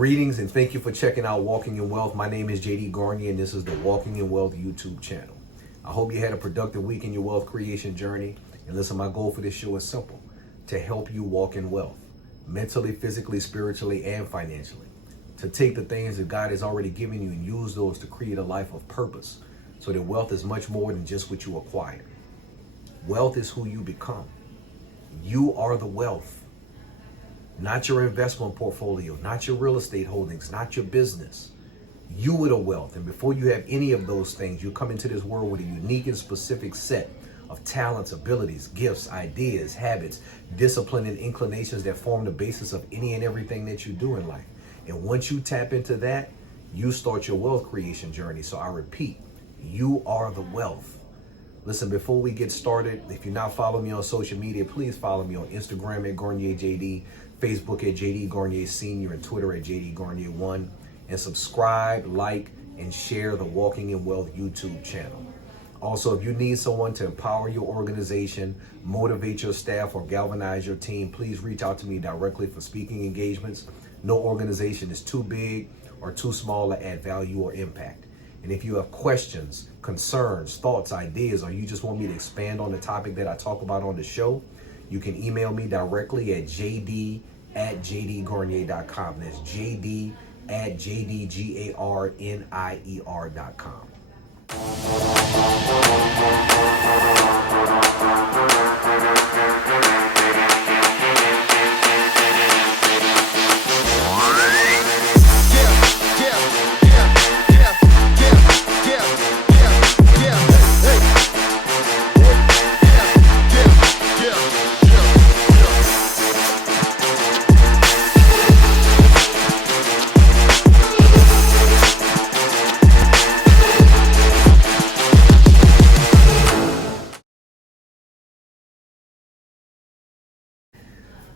Greetings and thank you for checking out Walking in Wealth. My name is JD Garnier and this is the Walking in Wealth YouTube channel. I hope you had a productive week in your wealth creation journey. And listen, my goal for this show is simple: to help you walk in wealth, mentally, physically, spiritually, and financially. To take the things that God has already given you and use those to create a life of purpose, so that wealth is much more than just what you acquire. Wealth is who you become. You are the wealth. Not your investment portfolio, not your real estate holdings, not your business. You are the wealth. And before you have any of those things, you come into this world with a unique and specific set of talents, abilities, gifts, ideas, habits, discipline, and inclinations that form the basis of any and everything that you do in life. And once you tap into that, you start your wealth creation journey. So I repeat, you are the wealth. Listen, before we get started, if you're not following me on social media, please follow me on Instagram at GarnierJD, Facebook at JD Garnier Senior, and Twitter at JD Garnier 1. And subscribe, like, and share the Walking in Wealth YouTube channel. Also, if you need someone to empower your organization, motivate your staff, or galvanize your team, please reach out to me directly for speaking engagements. No organization is too big or too small to add value or impact. And if you have questions, concerns, thoughts, ideas, or you just want me to expand on the topic that I talk about on the show, you can email me directly at jd@jdgarnier.com. That's jd@jdgarnier.com.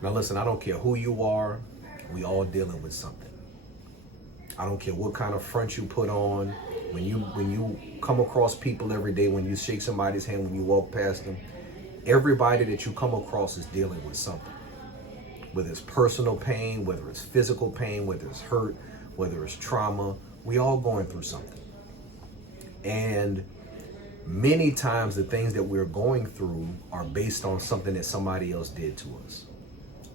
Now listen, I don't care who you are, we all dealing with something. I don't care what kind of front you put on. When you come across people every day, when you shake somebody's hand, when you walk past them, everybody that you come across is dealing with something. Whether it's personal pain, whether it's physical pain, whether it's hurt, whether it's trauma, we all going through something. And many times the things that we're going through are based on something that somebody else did to us.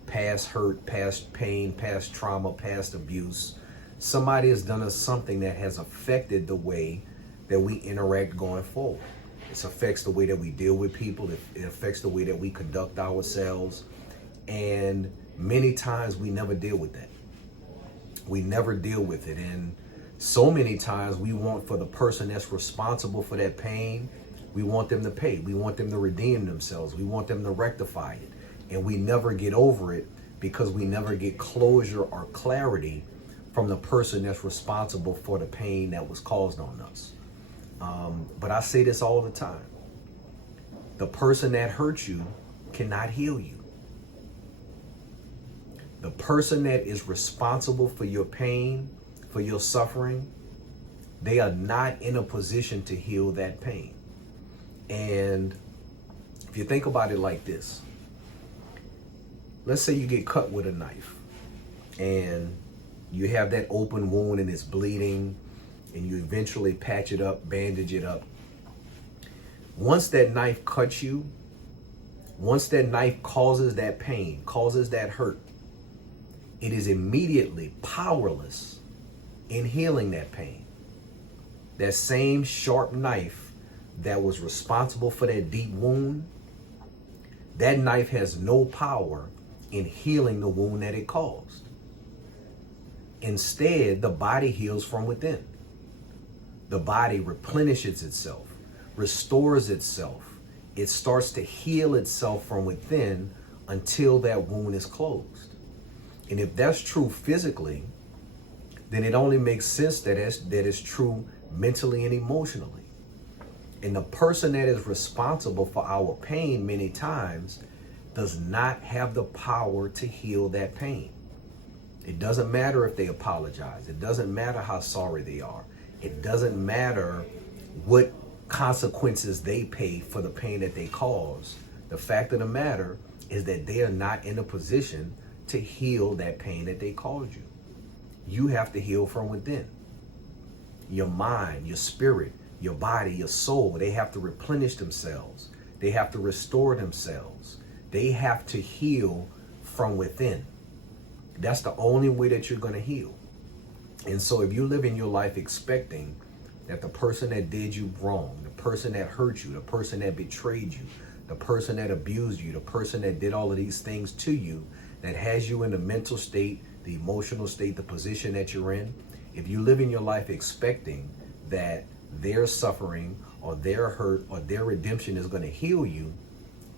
Past hurt, past pain, past trauma, past abuse. Somebody has done us something that has affected the way that we interact going forward. It affects the way that we deal with people. It affects the way that we conduct ourselves. And many times we never deal with that. We never deal with it. And so many times we want for the person that's responsible for that pain, we want them to pay. We want them to redeem themselves. We want them to rectify it. And we never get over it because we never get closure or clarity from the person that's responsible for the pain that was caused on us. But I say this all the time. The person that hurt you cannot heal you. The person that is responsible for your pain, for your suffering, they are not in a position to heal that pain. And if you think about it like this, let's say you get cut with a knife and you have that open wound and it's bleeding and you eventually patch it up, bandage it up. Once that knife cuts you, once that knife causes that pain, causes that hurt, it is immediately powerless in healing that pain. That same sharp knife that was responsible for that deep wound, that knife has no power in healing the wound that it caused. Instead, the body heals from within. The body replenishes itself, restores itself. It starts to heal itself from within until that wound is closed. And if that's true physically, then it only makes sense that is true mentally and emotionally. And the person that is responsible for our pain many times does not have the power to heal that pain. It doesn't matter if they apologize. It doesn't matter how sorry they are. It doesn't matter what consequences they pay for the pain that they cause. The fact of the matter is that they are not in a position to heal that pain that they caused you. You have to heal from within. Your mind, your spirit, your body, your soul, they have to replenish themselves. They have to restore themselves. They have to heal from within. That's the only way that you're going to heal. And so if you live in your life expecting that the person that did you wrong, the person that hurt you, the person that betrayed you, the person that abused you, the person that did all of these things to you, that has you in the mental state, the emotional state, the position that you're in, if you live in your life expecting that their suffering or their hurt or their redemption is going to heal you,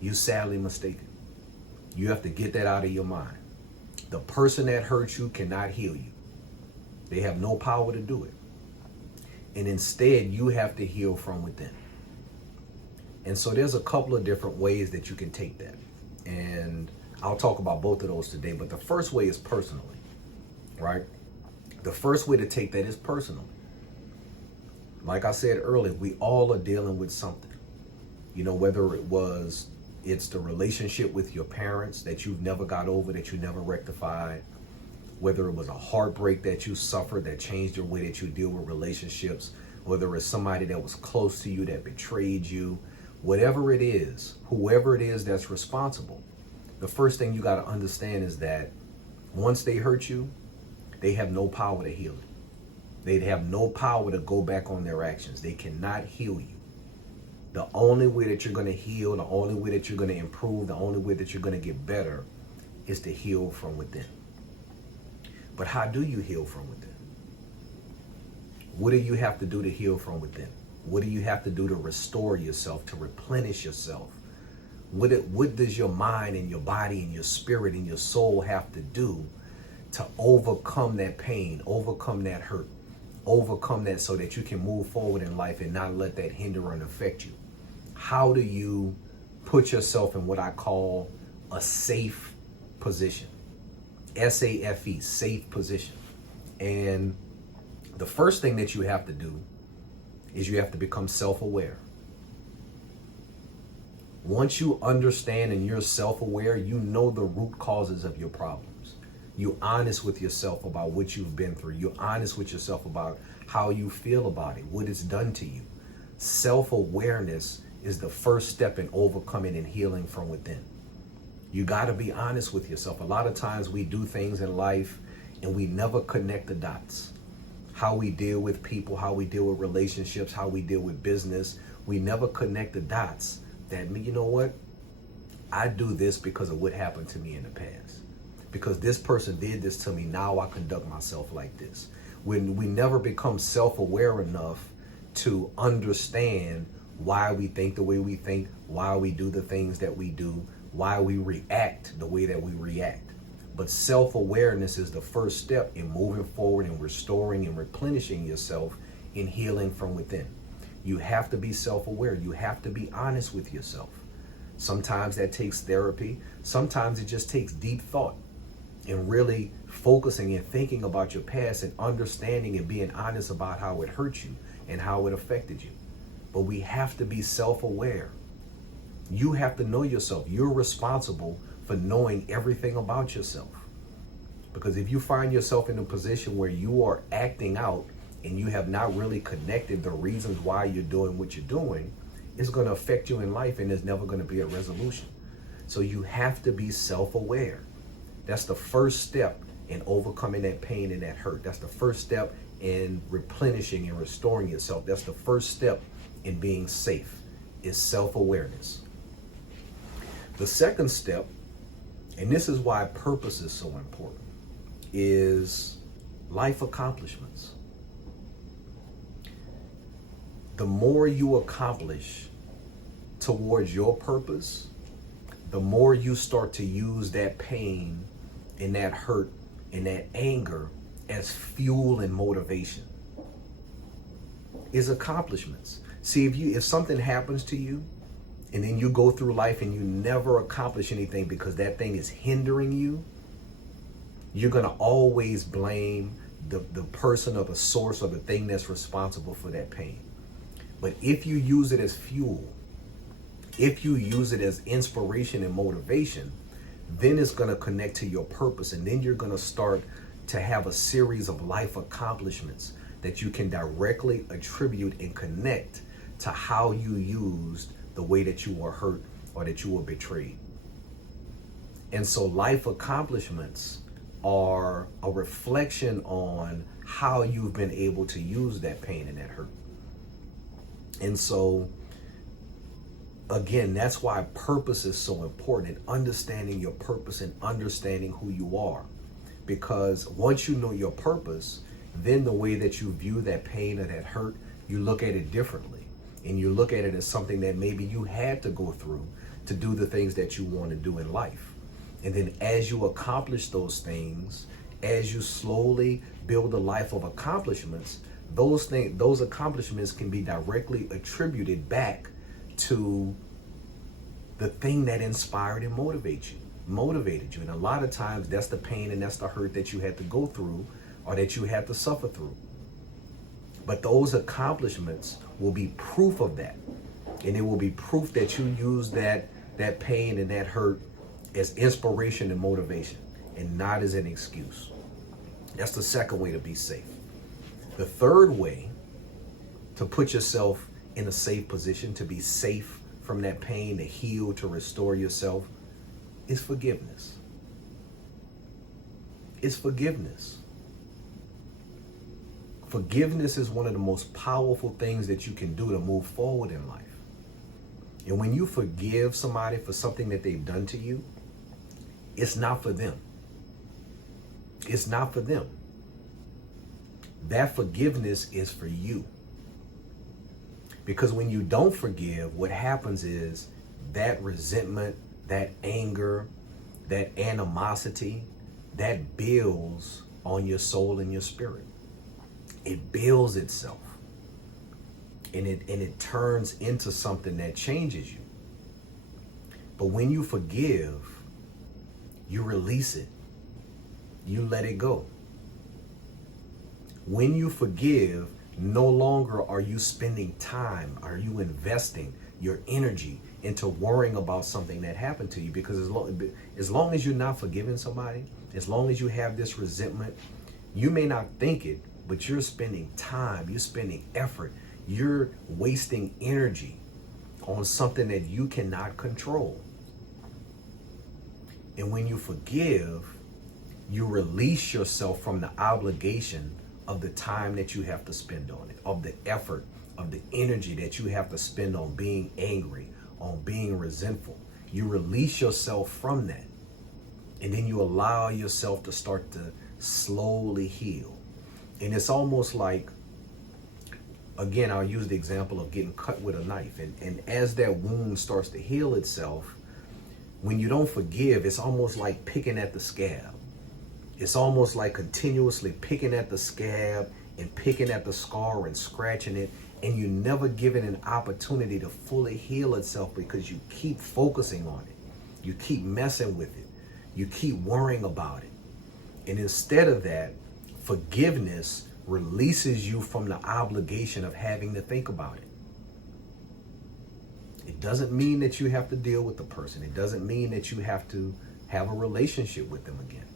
you're sadly mistaken. You have to get that out of your mind. The person that hurt you cannot heal you. They have no power to do it. And instead, you have to heal from within. And so there's a couple of different ways that you can take that. And I'll talk about both of those today. But the first way is personally, right? The first way to take that is personally. Like I said earlier, we all are dealing with something. You know, whether it's the relationship with your parents that you've never got over, that you never rectified, whether it was a heartbreak that you suffered that changed the way that you deal with relationships, whether it's somebody that was close to you that betrayed you, whatever it is, whoever it is that's responsible, the first thing you got to understand is that once they hurt you, they have no power to heal it. They'd have no power to go back on their actions. They cannot heal you. The only way that you're going to heal, the only way that you're going to improve, the only way that you're going to get better is to heal from within. But how do you heal from within? What do you have to do to heal from within? What do you have to do to restore yourself, to replenish yourself? What does your mind and your body and your spirit and your soul have to do to overcome that pain, overcome that hurt, overcome that so that you can move forward in life and not let that hinder and affect you? How do you put yourself in what I call a safe position? S-A-F-E, safe position. And the first thing that you have to do is you have to become self-aware. Once you understand and you're self-aware, you know the root causes of your problems. You're honest with yourself about what you've been through. You're honest with yourself about how you feel about it, what it's done to you. Self-awareness is the first step in overcoming and healing from within. You got to be honest with yourself. A lot of times we do things in life and we never connect the dots. How we deal with people, how we deal with relationships, how we deal with business. We never connect the dots that, you know what? I do this because of what happened to me in the past. Because this person did this to me, now I conduct myself like this. When we never become self-aware enough to understand why we think the way we think, why we do the things that we do, why we react the way that we react. But self-awareness is the first step in moving forward and restoring and replenishing yourself in healing from within. You have to be self-aware. You have to be honest with yourself. Sometimes that takes therapy. Sometimes it just takes deep thought and really focusing and thinking about your past and understanding and being honest about how it hurt you and how it affected you. But we have to be self-aware. You have to know yourself. You're responsible for knowing everything about yourself. Because if you find yourself in a position where you are acting out and you have not really connected the reasons why you're doing what you're doing, it's going to affect you in life and there's never going to be a resolution. So you have to be self-aware. That's the first step in overcoming that pain and that hurt. That's the first step in replenishing and restoring yourself. That's the first step in being safe, is self-awareness. The second step, and this is why purpose is so important, is life accomplishments. The more you accomplish towards your purpose, the more you start to use that pain and that hurt and that anger as fuel and motivation. Is accomplishments. See, if something happens to you and then you go through life and you never accomplish anything because that thing is hindering you, you're going to always blame the person or the source or the thing that's responsible for that pain. But if you use it as fuel, if you use it as inspiration and motivation, then it's going to connect to your purpose. And then you're going to start to have a series of life accomplishments that you can directly attribute and connect to how you used the way that you were hurt or that you were betrayed. And so life accomplishments are a reflection on how you've been able to use that pain and that hurt. And so, again, that's why purpose is so important, and understanding your purpose and understanding who you are. Because once you know your purpose, then the way that you view that pain or that hurt, you look at it differently. And you look at it as something that maybe you had to go through to do the things that you want to do in life. And then as you accomplish those things, as you slowly build a life of accomplishments, those accomplishments can be directly attributed back to the thing that inspired and motivated you. And a lot of times that's the pain and that's the hurt that you had to go through or that you had to suffer through. But those accomplishments will be proof of that. And it will be proof that you use that pain and that hurt as inspiration and motivation and not as an excuse. That's the second way to be safe. The third way to put yourself in a safe position, to be safe from that pain, to heal, to restore yourself, is forgiveness. It's forgiveness. Forgiveness is one of the most powerful things that you can do to move forward in life. And when you forgive somebody for something that they've done to you, it's not for them. It's not for them. That forgiveness is for you. Because when you don't forgive, what happens is that resentment, that anger, that animosity, that builds on your soul and your spirit. It builds itself. And it turns into something that changes you. But when you forgive, you release it. You let it go. When you forgive, no longer are you spending time, are you investing your energy into worrying about something that happened to you. Because as long as you're not forgiving somebody, as long as you have this resentment, you may not think it, but you're spending time, you're spending effort, you're wasting energy on something that you cannot control. And when you forgive, you release yourself from the obligation of the time that you have to spend on it, of the effort, of the energy that you have to spend on being angry, on being resentful. You release yourself from that. And then you allow yourself to start to slowly heal. And it's almost like, again, I'll use the example of getting cut with a knife. And as that wound starts to heal itself, when you don't forgive, it's almost like picking at the scab. It's almost like continuously picking at the scab and picking at the scar and scratching it. And you never give it an opportunity to fully heal itself because you keep focusing on it. You keep messing with it. You keep worrying about it. And instead of that, forgiveness releases you from the obligation of having to think about it. It doesn't mean that you have to deal with the person. It doesn't mean that you have to have a relationship with them again.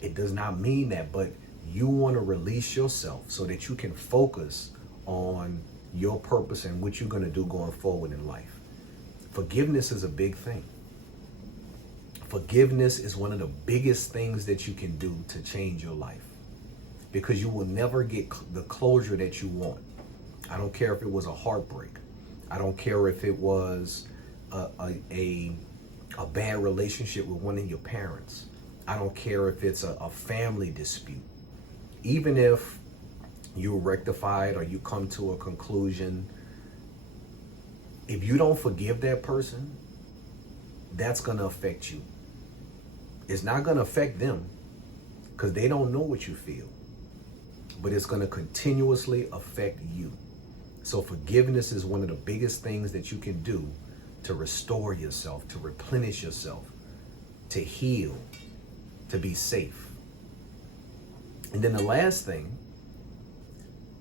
It does not mean that, but you want to release yourself so that you can focus on your purpose and what you're going to do going forward in life. Forgiveness is a big thing. Forgiveness is one of the biggest things that you can do to change your life, because you will never get the closure that you want. I don't care if it was a heartbreak. I don't care if it was a bad relationship with one of your parents. I don't care if it's a family dispute. Even if you rectify it or you come to a conclusion, if you don't forgive that person, that's going to affect you. It's not going to affect them because they don't know what you feel, but it's going to continuously affect you. So forgiveness is one of the biggest things that you can do to restore yourself, to replenish yourself, to heal, to be safe. And then the last thing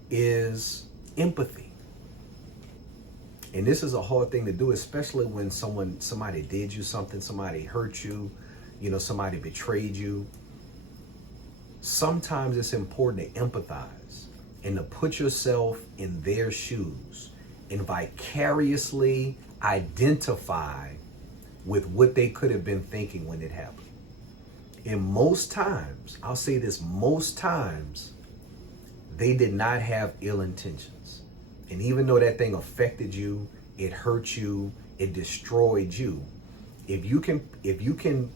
is empathy. And this is a hard thing to do, especially when somebody did you something, somebody hurt you, somebody betrayed you. sometimes it's important to empathize and to put yourself in their shoes and vicariously identify with what they could have been thinking when it happened. And most times, I'll say this, most times, they did not have ill intentions. And even though that thing affected you, it hurt you, it destroyed you, if you can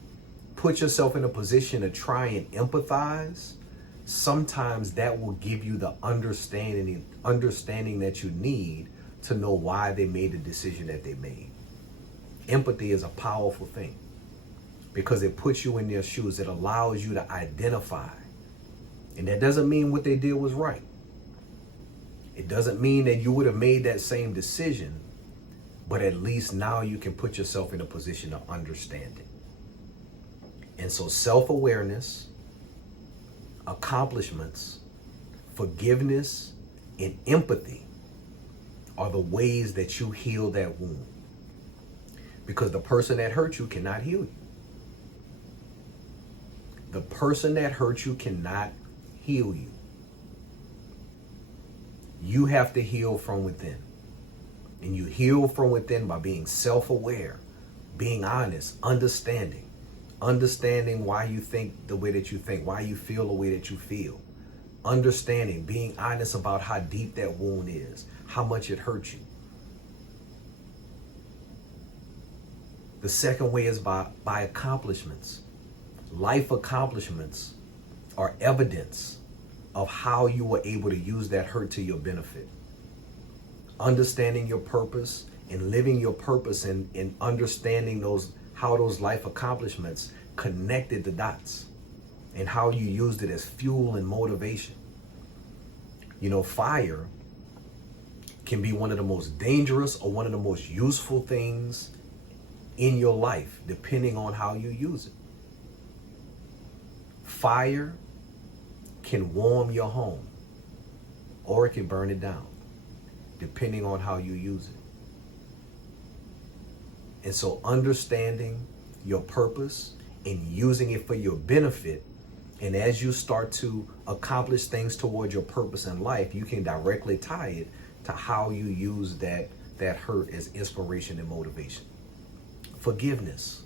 put yourself in a position to try and empathize, sometimes that will give you the understanding that you need to know why they made the decision that they made. Empathy is a powerful thing because it puts you in their shoes. It allows you to identify. And that doesn't mean what they did was right. It doesn't mean that you would have made that same decision, but at least now you can put yourself in a position to understand it. And so self-awareness, accomplishments, forgiveness, and empathy are the ways that you heal that wound. Because the person that hurt you cannot heal you. The person that hurt you cannot heal you. You have to heal from within. And you heal from within by being self-aware, being honest, understanding why you think the way that you think, why you feel the way that you feel. Understanding, being honest about how deep that wound is, how much it hurt you. The second way is by accomplishments. Life accomplishments are evidence of how you were able to use that hurt to your benefit. Understanding your purpose and living your purpose and understanding how those life accomplishments connected the dots and how you used it as fuel and motivation. You know, fire can be one of the most dangerous or one of the most useful things in your life, depending on how you use it. Fire can warm your home, or it can burn it down, depending on how you use it. And so understanding your purpose and using it for your benefit, and as you start to accomplish things toward your purpose in life, you can directly tie it to how you use that hurt as inspiration and motivation. Forgiveness.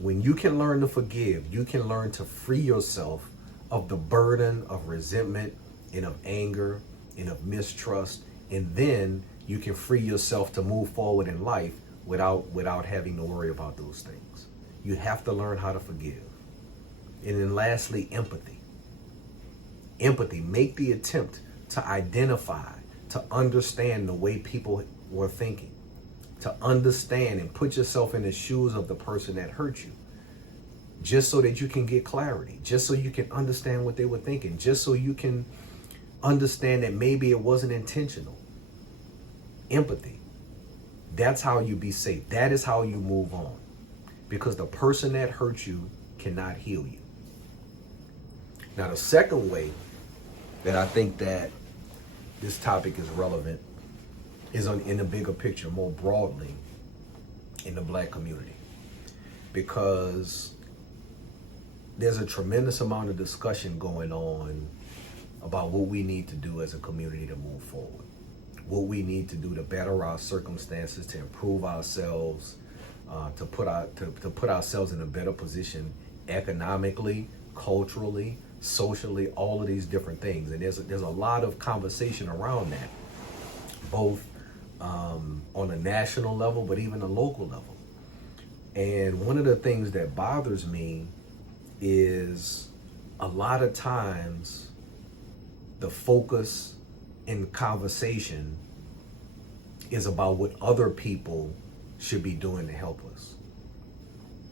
When you can learn to forgive, you can learn to free yourself of the burden of resentment and of anger and of mistrust, and then you can free yourself to move forward in life without having to worry about those things. You have to learn how to forgive. And then lastly, empathy. Empathy, make the attempt to identify, to understand the way people were thinking, to understand and put yourself in the shoes of the person that hurt you, just so that you can get clarity, just so you can understand what they were thinking, just so you can understand that maybe it wasn't intentional. Empathy. That's how you be safe. That is how you move on. Because the person that hurt you cannot heal you. Now, the second way that I think that this topic is relevant is in the bigger picture, more broadly in the Black community. Because there's a tremendous amount of discussion going on about what we need to do as a community to move forward. What we need to do to better our circumstances, to improve ourselves, to put ourselves in a better position economically, culturally, socially, all of these different things. And there's a lot of conversation around that, both on a national level, but even a local level. And one of the things that bothers me is a lot of times the focus in conversation is about what other people should be doing to help us,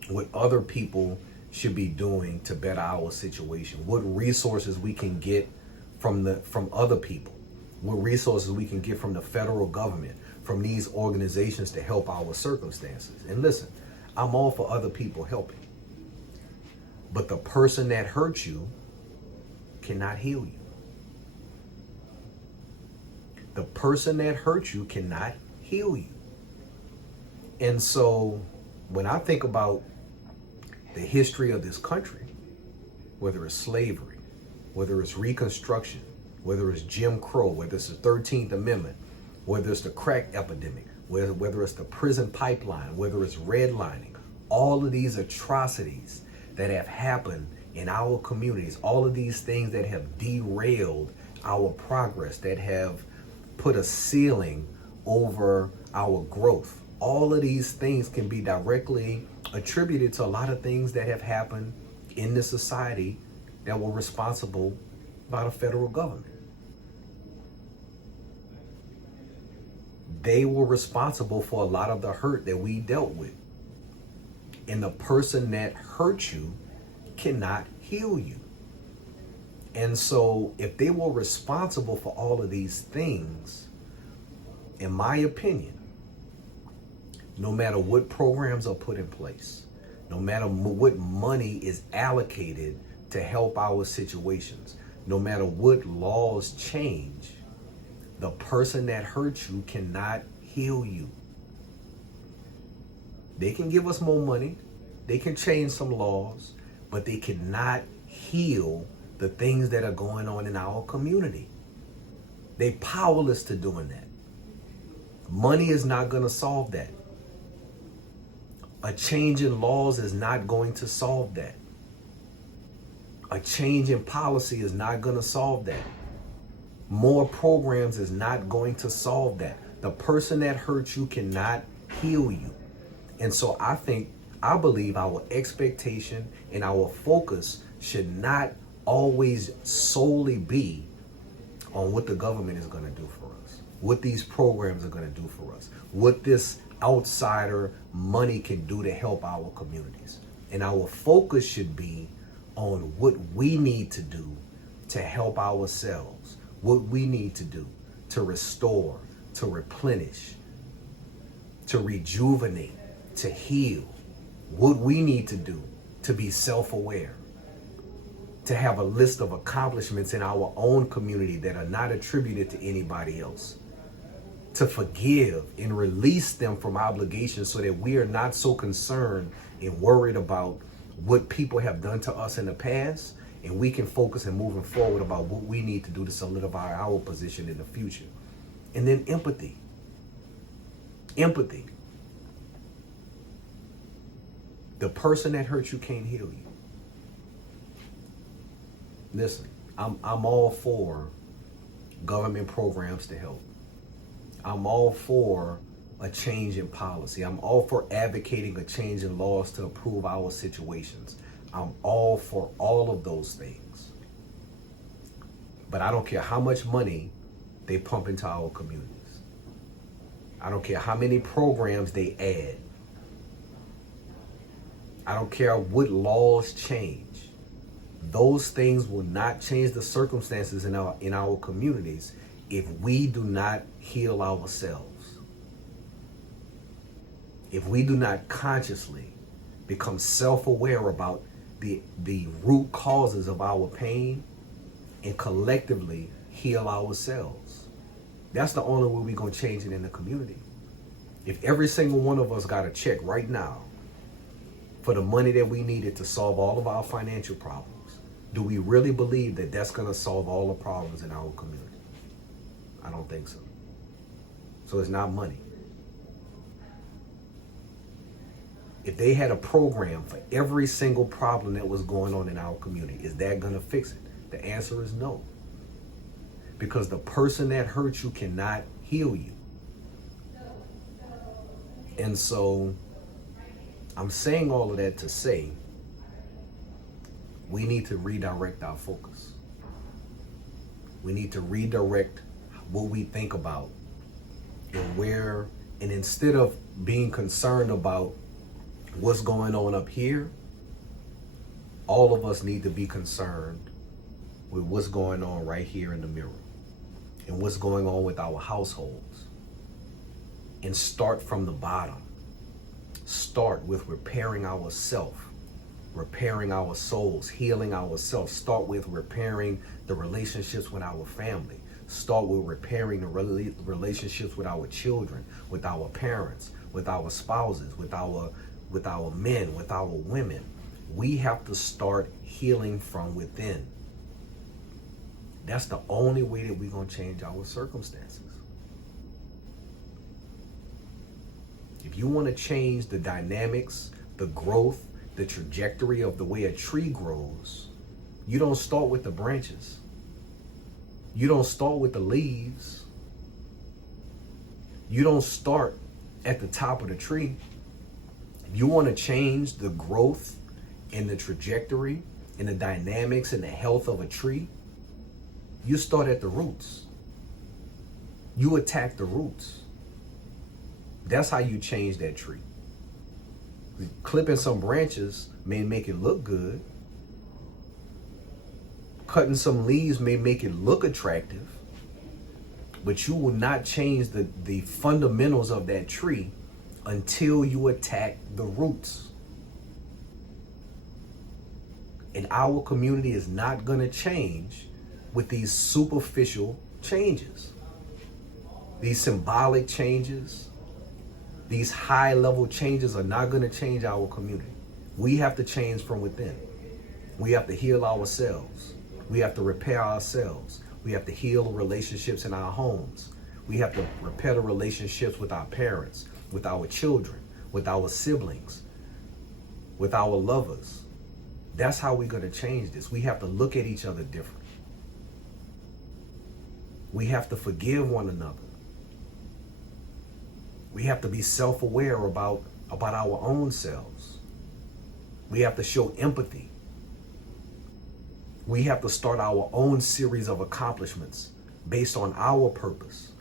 what other people should be doing to better our situation, what resources we can get from other people, what resources we can get from the federal government, from these organizations to help our circumstances. And listen, I'm all for other people helping, but the person that hurt you cannot heal you. The person that hurt you cannot heal you. And so when I think about the history of this country, whether it's slavery, whether it's Reconstruction, whether it's Jim Crow, whether it's the 13th Amendment, whether it's the crack epidemic, whether it's the prison pipeline, whether it's redlining, all of these atrocities that have happened in our communities, all of these things that have derailed our progress, that have put a ceiling over our growth. All of these things can be directly attributed to a lot of things that have happened in the society that were responsible by the federal government. They were responsible for a lot of the hurt that we dealt with. And the person that hurt you cannot heal you. And so if they were responsible for all of these things, in my opinion, no matter what programs are put in place, no matter what money is allocated to help our situations, no matter what laws change, the person that hurt you cannot heal you. They can give us more money, they can change some laws, but they cannot heal the things that are going on in our community. They're powerless to doing that. Money is not going to solve that. A change in laws is not going to solve that. A change in policy is not going to solve that. More programs is not going to solve that. The person that hurt you cannot heal you. And so I believe our expectation and our focus should not always solely be on what the government is going to do for us, what these programs are going to do for us, what this outsider money can do to help our communities. And our focus should be on what we need to do to help ourselves, what we need to do to restore, to replenish, to rejuvenate, to heal, what we need to do to be self-aware, to have a list of accomplishments in our own community that are not attributed to anybody else, to forgive and release them from obligations so that we are not so concerned and worried about what people have done to us in the past, and we can focus and moving forward about what we need to do to solidify our position in the future. And then empathy. Empathy. The person that hurt you can't heal you. Listen, I'm all for government programs to help. I'm all for a change in policy. I'm all for advocating a change in laws to improve our situations. I'm all for all of those things. But I don't care how much money they pump into our communities. I don't care how many programs they add. I don't care what laws change. Those things will not change the circumstances in our communities if we do not heal ourselves. If we do not consciously become self-aware about the root causes of our pain and collectively heal ourselves. That's the only way we're going to change it in the community. If every single one of us got a check right now for the money that we needed to solve all of our financial problems, do we really believe that that's going to solve all the problems in our community? I don't think so. So it's not money. If they had a program for every single problem that was going on in our community, is that going to fix it? The answer is no. Because the person that hurt you cannot heal you. And so I'm saying all of that to say we need to redirect our focus. We need to redirect what we think about and where, and instead of being concerned about what's going on up here, all of us need to be concerned with what's going on right here in the mirror and what's going on with our households, and start from the bottom. Start with repairing ourselves, repairing our souls, healing ourselves. Start with repairing the relationships with our family. Start with repairing the relationships with our children, with our parents, with our spouses, with our men, with our women, We have to start healing from within. That's the only way that we're going to change our circumstances. If you want to change the dynamics, the growth, the trajectory of the way a tree grows, you don't start with the branches. You don't start with the leaves. You don't start at the top of the tree. If you want to change the growth and the trajectory and the dynamics and the health of a tree, you start at the roots. You attack the roots. That's how you change that tree. Clipping some branches may make it look good. Cutting some leaves may make it look attractive. But you will not change the fundamentals of that tree until you attack the roots. And our community is not going to change with these superficial changes. These symbolic changes, these high-level changes are not going to change our community. We have to change from within. We have to heal ourselves. We have to repair ourselves. We have to heal relationships in our homes. We have to repair the relationships with our parents, with our children, with our siblings, with our lovers. That's how we're going to change this. We have to look at each other different. We have to forgive one another. We have to be self-aware about our own selves. We have to show empathy. We have to start our own series of accomplishments based on our purpose.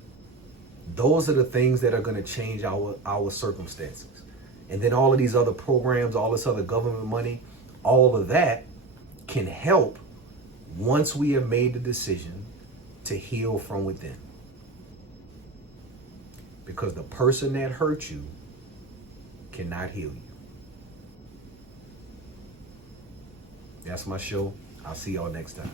Those are the things that are going to change our circumstances. And then all of these other programs, all this other government money, all of that can help once we have made the decision to heal from within. Because the person that hurt you cannot heal you. That's my show. I'll see y'all next time.